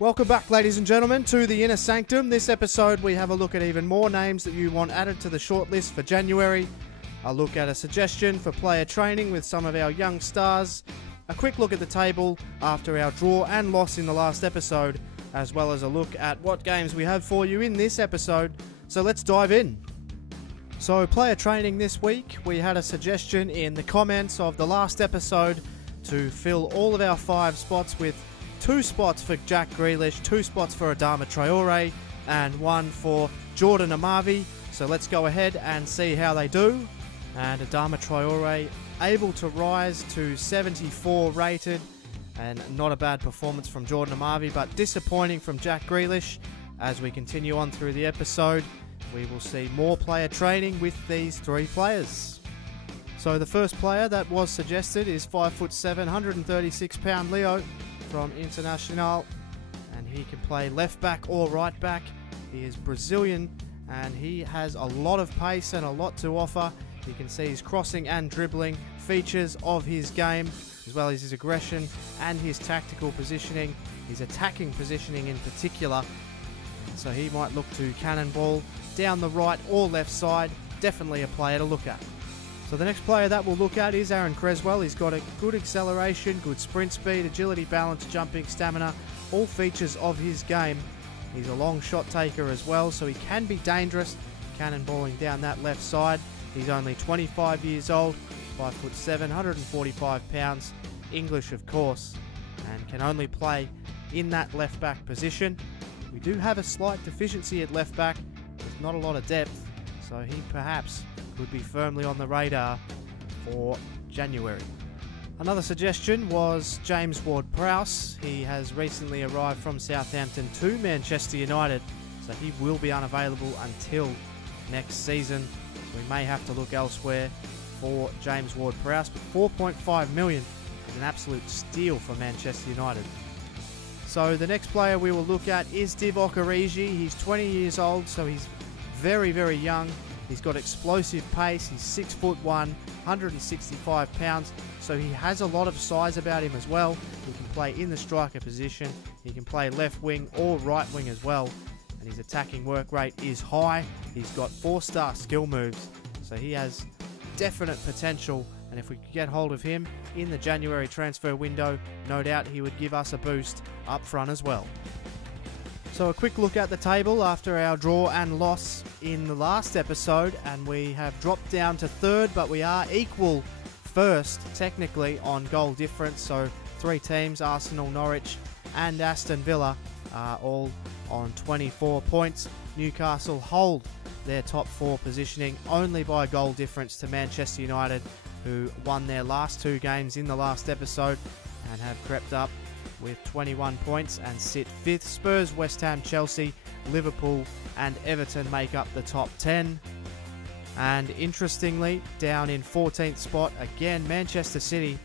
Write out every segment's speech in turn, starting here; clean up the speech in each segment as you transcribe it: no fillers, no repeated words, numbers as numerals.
Welcome back, ladies and gentlemen, to the Inner Sanctum. This episode we have a look at even more names that you want added to the shortlist for January, a look at a suggestion for player training with some of our young stars, a quick look at the table after our draw and loss in the last episode, as well as a look at what games we have for you in this episode. So let's dive in. So player training this week, we had a suggestion in the comments of the last episode to fill all of our 5 spots with 2 spots for Jack Grealish, 2 spots for Adama Traore, and 1 for Jordan Amavi. So let's go ahead and see how they do. And Adama Traore able to rise to 74 rated, and not a bad performance from Jordan Amavi, but disappointing from Jack Grealish. As we continue on through the episode, we will see more player training with these 3 players. So the first player that was suggested is 5'7", 136 pound Leo from Internacional, and he can play left back or right back. He is Brazilian and he has a lot of pace and a lot to offer. You can see his crossing and dribbling features of his game, as well as his aggression and his tactical positioning, his attacking positioning in particular. So he might look to cannonball down the right or left side. Definitely a player to look at. So the next player that we'll look at is Aaron Creswell. He's got a good acceleration, good sprint speed, agility, balance, jumping, stamina, all features of his game. He's a long shot taker as well, so he can be dangerous cannonballing down that left side. He's only 25 years old, 5'7", 145 pounds, English of course, and can only play in that left back position. We do have a slight deficiency at left back, with not a lot of depth, so he perhaps would be firmly on the radar for January. Another suggestion was James Ward-Prowse. He has recently arrived from Southampton to Manchester United, so he will be unavailable until next season. We may have to look elsewhere for James Ward-Prowse, but 4.5 million is an absolute steal for Manchester United. So the next player we will look at is Divock Origi. He's 20 years old, so he's very, very young. He's got explosive pace. He's 6'1", 165 pounds, so he has a lot of size about him as well. He can play in the striker position. He can play left wing or right wing as well, and his attacking work rate is high. He's got 4-star skill moves, so he has definite potential, and if we could get hold of him in the January transfer window, no doubt he would give us a boost up front as well. So a quick look at the table after our draw and loss in the last episode, and we have dropped down to 3rd, but we are equal first technically on goal difference. So 3 teams, Arsenal, Norwich and Aston Villa, are all on 24 points. Newcastle hold their top 4 positioning only by goal difference to Manchester United, who won their last 2 games in the last episode and have crept up with 21 points and sit 5th. Spurs, West Ham, Chelsea, Liverpool and Everton make up the top 10. And interestingly, down in 14th spot, again Manchester City,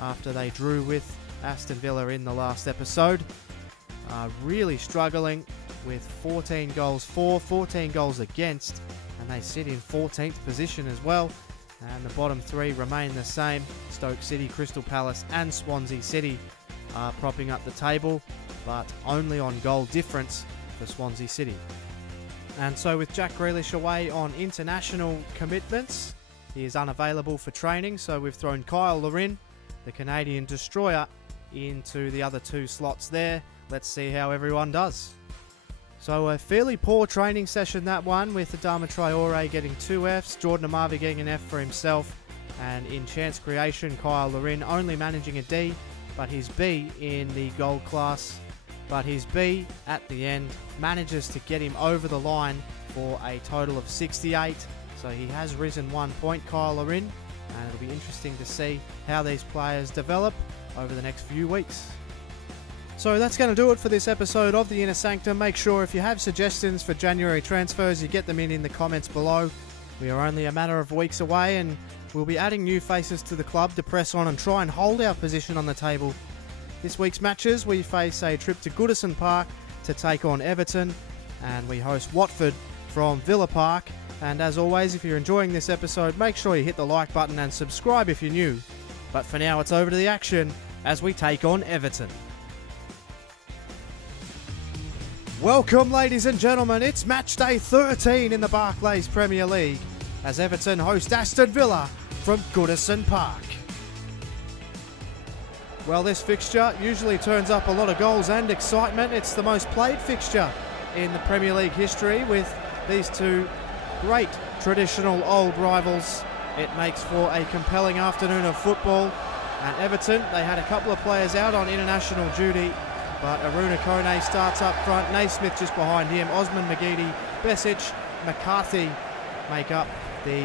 after they drew with Aston Villa in the last episode, are really struggling with 14 goals for, 14 goals against, and they sit in 14th position as well. And the bottom 3 remain the same. Stoke City, Crystal Palace and Swansea City are propping up the table, but only on goal difference for Swansea City. And so with Jack Grealish away on international commitments, he is unavailable for training, so we've thrown Kyle Larin, the Canadian destroyer, into the other 2 slots there. Let's see how everyone does. So a fairly poor training session, that one, with Adama Traore getting 2 Fs, Jordan Amavi getting an F for himself, and in chance creation, Kyle Larin only managing a D, but his B in the gold class. But his B at the end manages to get him over the line for a total of 68. So he has risen 1 point, Kyle Larin, and it'll be interesting to see how these players develop over the next few weeks. So that's going to do it for this episode of the Inner Sanctum. Make sure if you have suggestions for January transfers, you get them in the comments below. We are only a matter of weeks away, and we'll be adding new faces to the club to press on and try and hold our position on the table. This week's matches, we face a trip to Goodison Park to take on Everton, and we host Watford from Villa Park. And as always, if you're enjoying this episode, make sure you hit the like button and subscribe if you're new. But for now, it's over to the action as we take on Everton. Welcome, ladies and gentlemen. It's match day 13 in the Barclays Premier League as Everton host Aston Villa from Goodison Park. Well, this fixture usually turns up a lot of goals and excitement. It's the most played fixture in the Premier League history with these two great traditional old rivals. It makes for a compelling afternoon of football. And Everton, they had a couple of players out on international duty, but Aruna Kone starts up front. Naismith just behind him. Osman McGeady, Besic, McCarthy make up the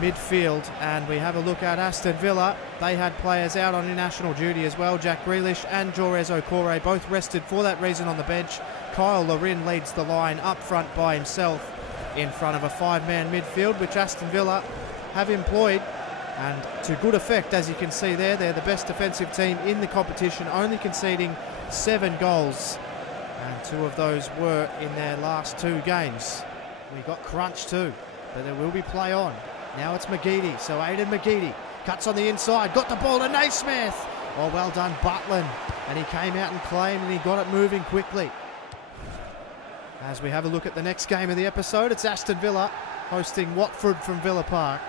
midfield. And we have a look at Aston Villa. They had players out on international duty as well. Jack Grealish and Jorez Okore both rested for that reason on the bench. Kyle Larin leads the line up front by himself in front of a five-man midfield, which Aston Villa have employed, and to good effect. As you can see there, they're the best defensive team in the competition, only conceding 7 goals, and 2 of those were in their last 2 games. We got crunch too, but there will be play on. Now it's McGeady, so Aiden McGeady cuts on the inside, got the ball to Naismith. Oh, well done Butland, and he came out and claimed, and he got it moving quickly. As we have a look at the next game of the episode, it's Aston Villa hosting Watford from Villa Park.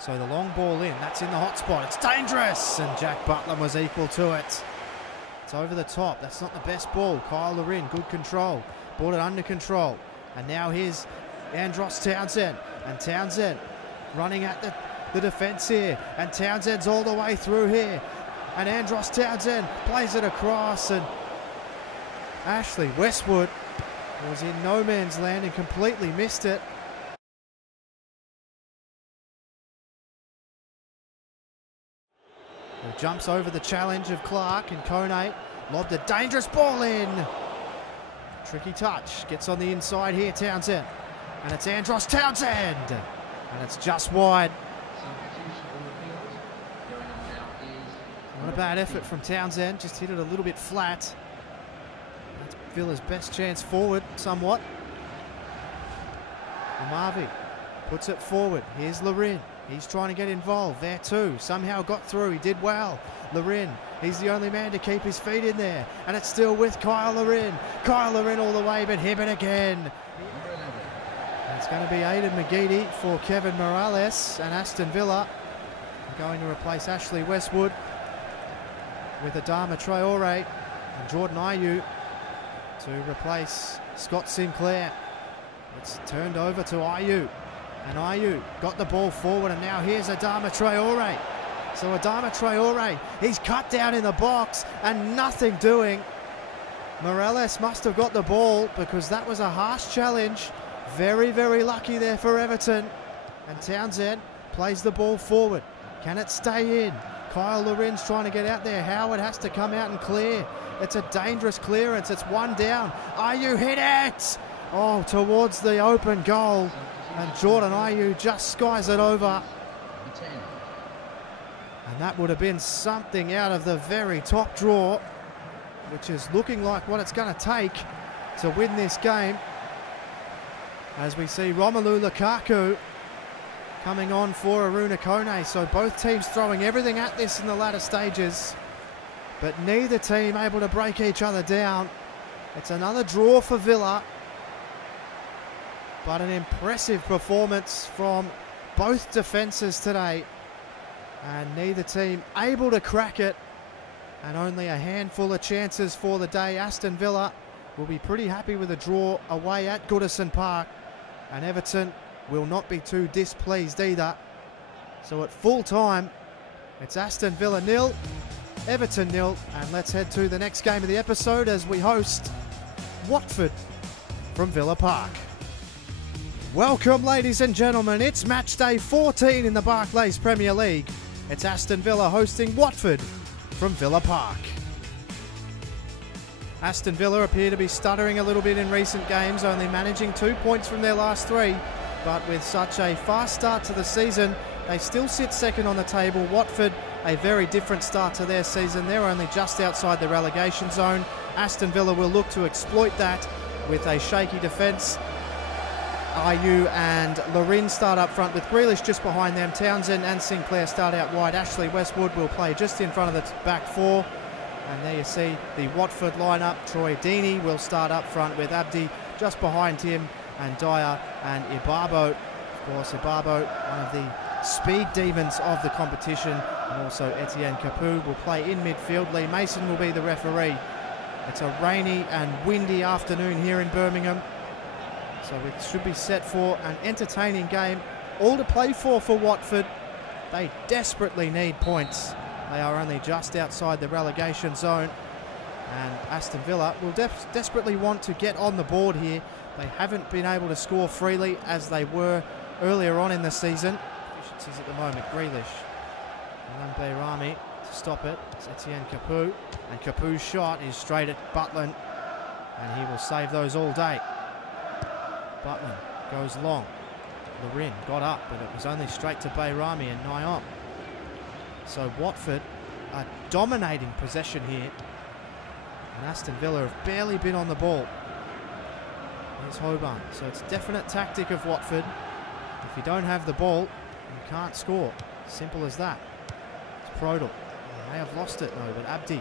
So the long ball in, that's in the hot spot, it's dangerous, and Jack Butland was equal to it. It's over the top, that's not the best ball. Kyle Larin, good control, brought it under control, and now here's Andros Townsend, and Townsend running at the defence here, and Townsend's all the way through here, and Andros Townsend plays it across, and Ashley Westwood was in no man's land and completely missed it. He jumps over the challenge of Clark, and Kone lobbed a dangerous ball in. Tricky touch, gets on the inside here, Townsend. And it's Andros Townsend. And it's just wide. Not a bad effort from Townsend, just hit it a little bit flat. That's Villa's best chance forward, somewhat. Amavi puts it forward. Here's Larin. He's trying to get involved there too. Somehow got through. He did well. Larin, he's the only man to keep his feet in there. And it's still with Kyle Larin. Kyle Larin all the way, but Hibbert again. And it's going to be Aiden McGeady for Kevin Morales, and Aston Villa are going to replace Ashley Westwood with Adama Traore and Jordan Ayew to replace Scott Sinclair. It's turned over to Ayew. And Ayew got the ball forward, and now here's Adama Traore. So Adama Traore, he's cut down in the box and nothing doing. Morales must have got the ball because that was a harsh challenge. Very, very lucky there for Everton. And Townsend plays the ball forward. Can it stay in? Kyle Larin's trying to get out there. Howard has to come out and clear. It's a dangerous clearance. It's one down. Ayew hit it! Oh, towards the open goal. And Jordan Ayew just skies it over. And that would have been something out of the very top draw, which is looking like what it's going to take to win this game. As we see Romelu Lukaku coming on for Aruna Kone. So both teams throwing everything at this in the latter stages, but neither team able to break each other down. It's another draw for Villa, but an impressive performance from both defences today, and neither team able to crack it, and only a handful of chances for the day. Aston Villa will be pretty happy with a draw away at Goodison Park, and Everton will not be too displeased either. So at full time, it's Aston Villa 0, Everton 0, and let's head to the next game of the episode as we host Watford from Villa Park. Welcome, ladies and gentlemen. It's match day 14 in the Barclays Premier League. It's Aston Villa hosting Watford from Villa Park. Aston Villa appear to be stuttering a little bit in recent games, only managing 2 points from their last 3. But with such a fast start to the season, they still sit second on the table. Watford, a very different start to their season. They're only just outside the relegation zone. Aston Villa will look to exploit that with a shaky defence. Ayew and Larin start up front with Grealish just behind them. Townsend and Sinclair start out wide. Ashley Westwood will play just in front of the back four. And there you see the Watford lineup. Troy Deeney will start up front with Abdi just behind him, and Dyer and Ibabo. Of course, Ibabo, one of the speed demons of the competition, and also Etienne Capoue will play in midfield. Lee Mason will be the referee. It's a rainy and windy afternoon here in Birmingham, so it should be set for an entertaining game. All to play for Watford. They desperately need points. They are only just outside the relegation zone, and Aston Villa will desperately want to get on the board here. They haven't been able to score freely as they were earlier on in the season. Efficiencies at the moment. Grealish, Lambe Rami to stop it. It's Etienne Capoue, and Capoue's shot is straight at Butland, and he will save those all day. Butland goes long. Lorin got up, but it was only straight to Bayrami and Nyom. So Watford are dominating possession here, and Aston Villa have barely been on the ball. Here's Hoban. So it's a definite tactic of Watford. If you don't have the ball, you can't score. Simple as that. It's Prodel. They may have lost it though, but Abdi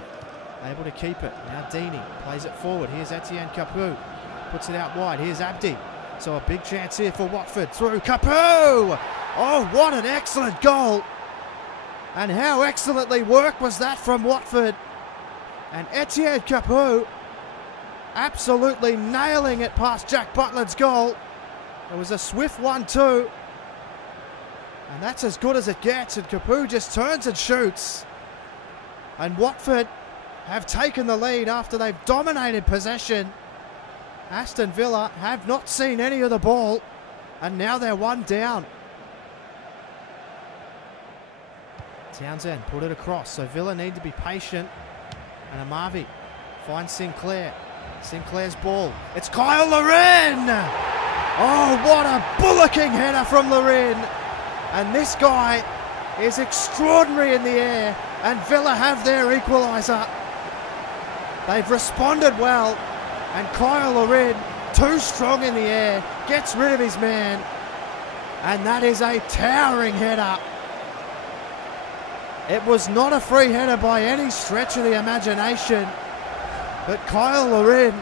able to keep it. Now Deeney plays it forward. Here's Etienne Capoue. Puts it out wide. Here's Abdi. So a big chance here for Watford. Through Capoue! Oh, what an excellent goal! And how excellently worked was that from Watford. And Etienne Capoue absolutely nailing it past Jack Butland's goal. It was a swift 1-2. And that's as good as it gets. And Capoue just turns and shoots. And Watford have taken the lead after they've dominated possession. Aston Villa have not seen any of the ball, and now they're one down. Townsend put it across, so Villa need to be patient. And Amavi finds Sinclair. Sinclair's ball. It's Kyle Lorin! Oh, what a bullocking header from Lorin! And this guy is extraordinary in the air, and Villa have their equaliser. They've responded well. And Kyle Lorin, too strong in the air, gets rid of his man. And that is a towering header. It was not a free header by any stretch of the imagination. But Kyle Lorin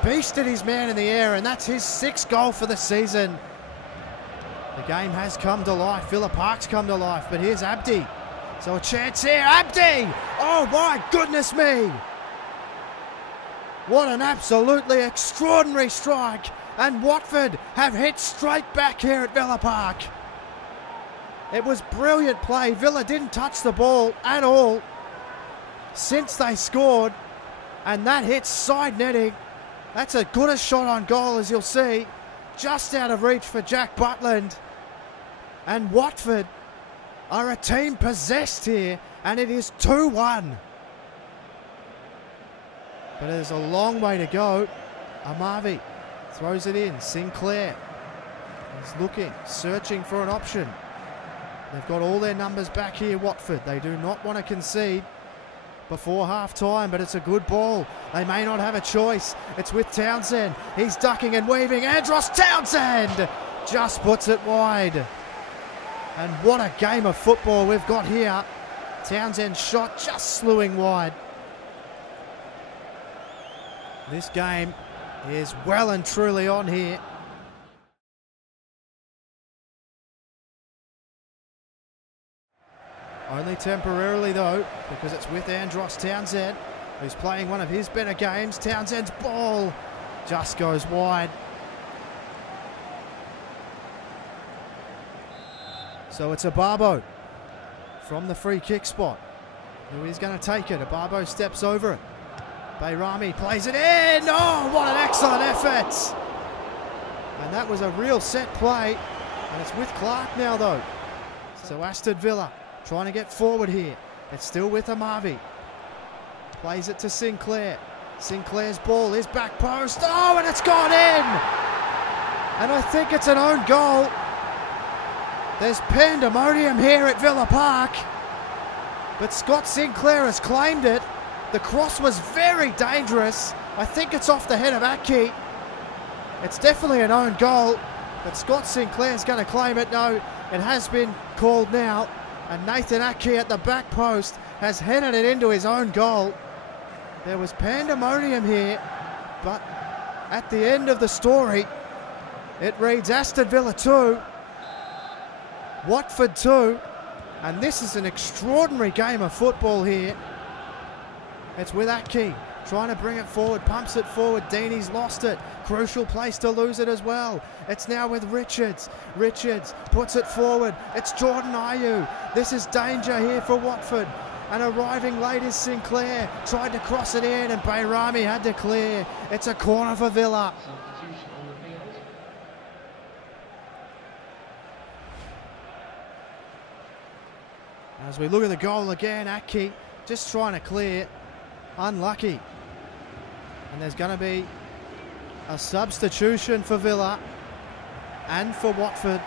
beasted his man in the air, and that's his 6th goal for the season. The game has come to life. Villa Park's come to life, but here's Abdi. So a chance here. Abdi! Oh my goodness me! What an absolutely extraordinary strike, and Watford have hit straight back here at Villa Park. It was brilliant play. Villa didn't touch the ball at all since they scored, and that hits side netting. That's as good a shot on goal as you'll see, just out of reach for Jack Butland. And Watford are a team possessed here, and it is 2-1. But there's a long way to go. Amavi throws it in. Sinclair is looking, searching for an option. They've got all their numbers back here, Watford. They do not want to concede before half-time, but it's a good ball. They may not have a choice. It's with Townsend. He's ducking and weaving. Andros Townsend just puts it wide. And what a game of football we've got here. Townsend's shot just slewing wide. This game is well and truly on here. Only temporarily though, because it's with Andros Townsend, who's playing one of his better games. Townsend's ball just goes wide. So it's Ibabo from the free kick spot. Who is going to take it? Ibabo steps over it. Bayrami plays it in. Oh, what an excellent effort. And that was a real set play. And it's with Clark now though. So Aston Villa trying to get forward here. It's still with Amavi. Plays it to Sinclair. Sinclair's ball is back post. Oh, and it's gone in. And I think it's an own goal. There's pandemonium here at Villa Park. But Scott Sinclair has claimed it. The cross was very dangerous. I think it's off the head of Aki. It's definitely an own goal, but Scott Sinclair's going to claim it. No, it has been called now, and Nathan Aki at the back post has headed it into his own goal. There was pandemonium here, but at the end of the story, it reads Aston Villa 2, Watford 2, and this is an extraordinary game of football here. It's with Aki trying to bring it forward, pumps it forward. Deeney's lost it. Crucial place to lose it as well. It's now with Richards. Richards puts it forward. It's Jordan Ayew. This is danger here for Watford. And arriving late is Sinclair. Tried to cross it in and Bayrami had to clear. It's a corner for Villa. As we look at the goal again, Aki just trying to clear. Unlucky. And there's going to be a substitution for Villa and for Watford.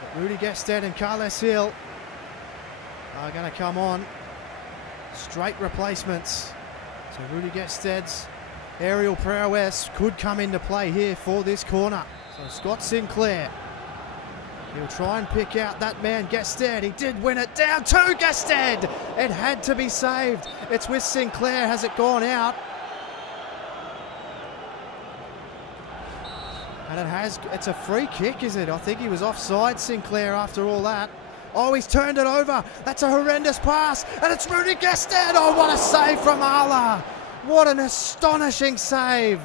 But Rudy Gestede and Carles Hill are going to come on. Straight replacements. So Rudy Gestede's aerial prowess could come into play here for this corner. So Scott Sinclair, he'll try and pick out that man Gestede. He did win it down to Gestede. It had to be saved. It's with Sinclair. Has it gone out? And it has. It's a free kick, is it? I think he was offside, Sinclair, after all that. Oh, he's turned it over. That's a horrendous pass. And it's Rudy Gestede. Oh, what a save from Ala. What an astonishing save.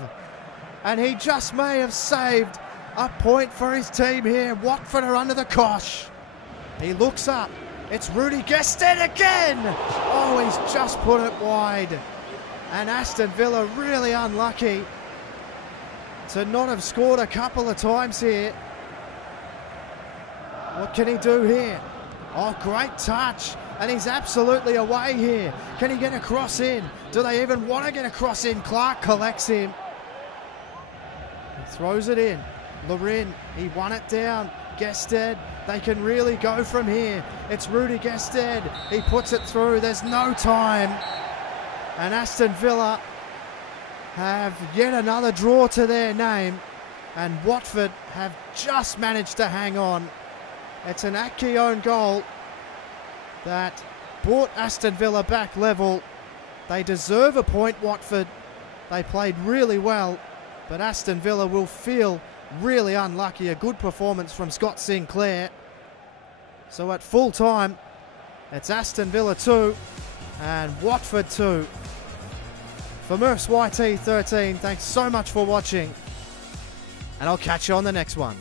And he just may have saved a point for his team here. Watford are under the cosh. He looks up. It's Rudy Gestede again. Oh, he's just put it wide. And Aston Villa really unlucky to not have scored a couple of times here. What can he do here? Oh, great touch. And he's absolutely away here. Can he get a cross in? Do they even want to get a cross in? Clark collects him. He throws it in. Lorin, he won it down. Gestede, they can really go from here. It's Rudy Gestede. He puts it through. There's no time. And Aston Villa have yet another draw to their name. And Watford have just managed to hang on. It's an Aki own goal that brought Aston Villa back level. They deserve a point, Watford. They played really well. But Aston Villa will feel really unlucky. A good performance from Scott Sinclair. So at full time, it's Aston Villa 2 and Watford 2. For Murph's YT13, thanks so much for watching, and I'll catch you on the next one.